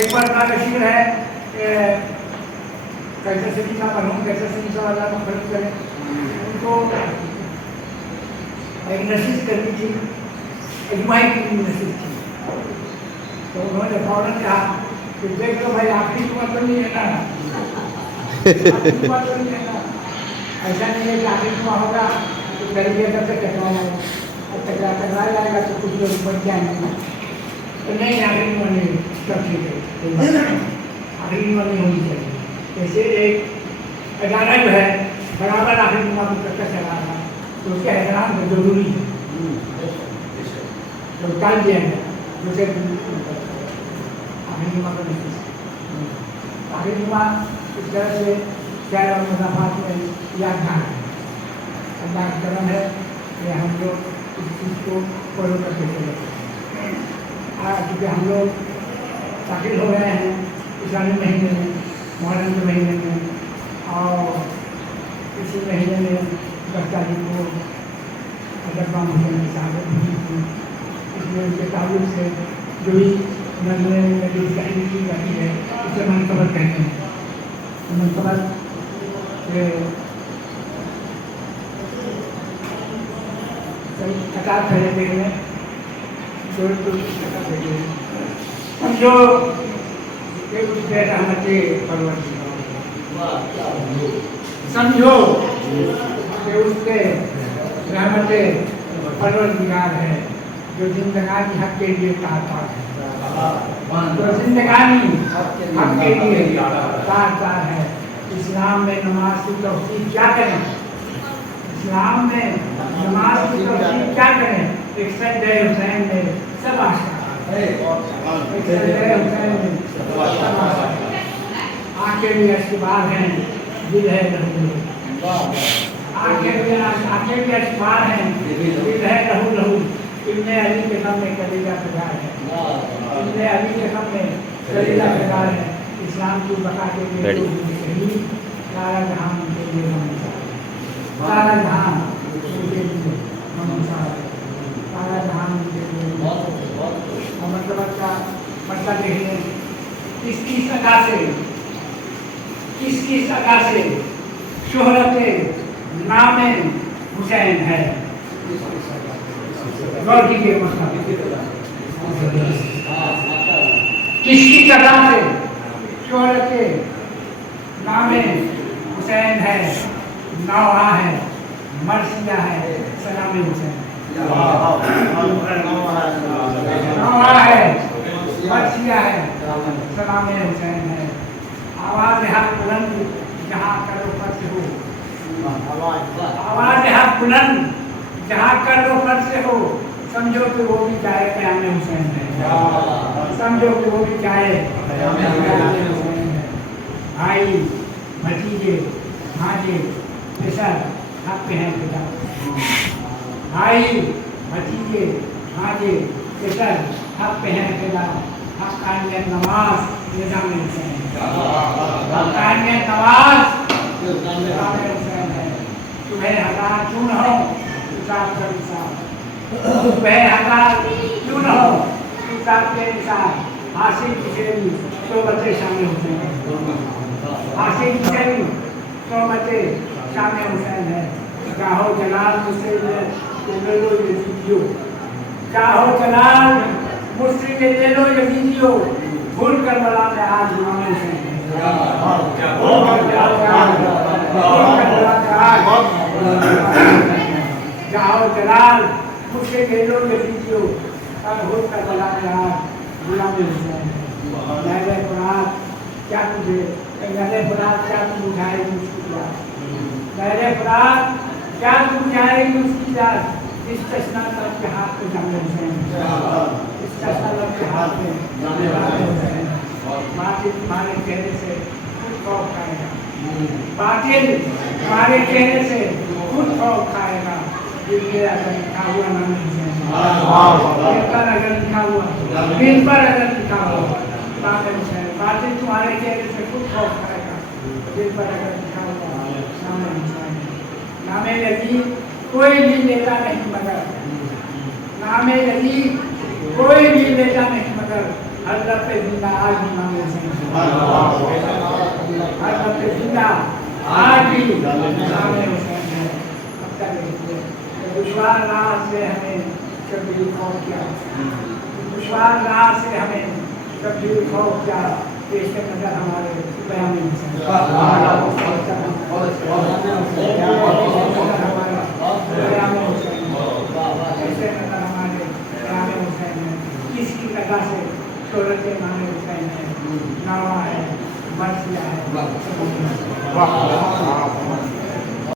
ایک مرتبہ کا شکر ہے کہ کیسر صدی کا مرحوم کیسر صدی صلی اللہ علیہ وسلم کریں ان کو ایک نشست کرنی تھی، اجماعی کی نشست تھی، تو انہوں نے فوراً کہا کہ دیکھ لو بھائی آپ کی حکومت تو نہیں رہنا، حکومت تو نہیں رہنا، ایسا نہیں ہے کہ آپ کی حکومت ہوگا تو غریبی ادب سے ٹکرایا ہے اور ٹکرا جائے گا تو کچھ لوگ بچ جائیں گے، تو نہیں آخری حکومت نہیں سب ٹھیک ہے، آخری حکومت نہیں ہونی چاہیے، جیسے ایک ادارہ جو ہے برابر آخری حکومت کو چلا رہا تو اس کے احترام میں ضروری ہے، تو کل دیا گیا دوسرے آخری حکومت کو نہیں، آخری حکومت اس طرح سے خیر اور مضافات میں یادگار ہے، اللہ کا کرم ہے کہ ہم لوگ اس چیز کو فالو کرتے چلے، کیونکہ ہم لوگ داخل ہو گئے ہیں اسلامی مہینے میں، محرم کے مہینے میں، اور اسی مہینے میں 10 تاریخ کو حضرت امام حسین کی شہادت ہوئی تھی، اس لیے ان کے تعلق سے جو بھی نظمیں کی جاتی ہے اسے منقبت کہتے ہیں، منقبت خطاب پھیلے دیکھ لیں سمجھو کہ اس کے رحمت پروردگار، سمجھو کہ اس کے رحمت پروردگار ہے جو زندگانی حق کے لیے تار ہے، جو زندگانی حق کے لیے تار ہے، اسلام میں نماز کی توصیف کیا کریں، اسلام میں نماز کی توصیف کیا کریں، ایک سجدہ حسین میں سب آشکار ہے، ایک سجدہ حسین میں سب آشکار ہے، آنکھیں بھی اشکبار ہیں دل ہے لہو، آنکھیں بھی اشکبار ہیں دل ہے لہو لہو، ابن علی کے غم میں کلیجہ فگار ہے، ابن علی کے غم میں کلیجہ فگار ہے، اسلام کی بقا کے لیے شہید، سارا جہان ان کے لیے منصور، سارا جہان ان کے لیے منصور، سارا جہان ان کے لیے اور مطلب کا مطلب یہ ہے کس کی سزا سے، کس کی سزا سے شہرت نام حسین ہے، غور کیجیے کس کی سزا سے شہرت نام حسین ہے، نوحہ ہے، مرثیہ ہے، سلام حسین، نوحہ ہے، مرثیہ ہے، سلام حسین ہے، آواز حق بلند جہاں کرو فرض ہو، آواز حق بلند جہاں کرو فرض ہو، سمجھو کہ وہ بھی جائے قیام حسین ہے، سمجھو کہ وہ بھی جائے قیام حسین ہے، بھائی بھتیجے بھانجے پسر حق پہ ہیں خدا، بھائی بھتیجے بھانجے پسر حق پہ ہیں خدا، حقانیت نواز نظام حسین، حقانیت نواز نظام حسین ہے، تمہیں ہزار کیوں نہ ہو کتاب کا مثال، تمہیں ہزار کیوں نہ ہو کتاب کے مثال، حاصل کسے بھی صحبت شام حسین ہے، حاصل کسے بھی صحبت شام حسین ہے، چاہو جلال مجھ سے لے لو یزیدیو، چاہو جلال مجھ سے لے لو یزیدیو، بھول کر بلا میں آج امام حسین ہے، چاہو جلال مجھ سے لے لو یزیدیو، بھول کر بلا میں آج غلام حسین ہے، لہر فرات کیا تجھے، لہر فرات کیا تم بجھائے گی اس کی یاد، لہر فرات کیا تم بجھائے گی اس کی یاد، اس چشمہ طرف کے ہاتھ پہ جامع حسین ہے، اس چشمہ طرف کے ہاتھ پہ جامع حسین ہے، باطل تمہارے چہرے سے خود خوف کھائے گا، باطل تمہارے چہرے سے خود خوف کھائے گا، یہ اگر لکھا ہوا نام حسین دل پر اگر لکھا ہوا، دل پر اگر لکھا ہوا نام حسین، باطل تمہارے چہرے سے خود خوف کھائے گا، دل پر اگر لکھا ہوا نام حسین، نام یزید کوئی بھی لیتا نہیں مگر، نام یزید کوئی بھی لیتا نہیں مگر اللہ پہ زندہ آج بھی امام حسین اللہ پہ زندہ آج بھی امام حسین ہے. اب تک دشوار راہ سے ہمیں کبھی خوف کیا, دشوار راہ سے ہمیں کبھی خوف کیا, پیش نظر ہمارے بیان حسین اس کی نگاہ سے شہرت امام حسین ہے, نوا ہے, مرثیہ ہے.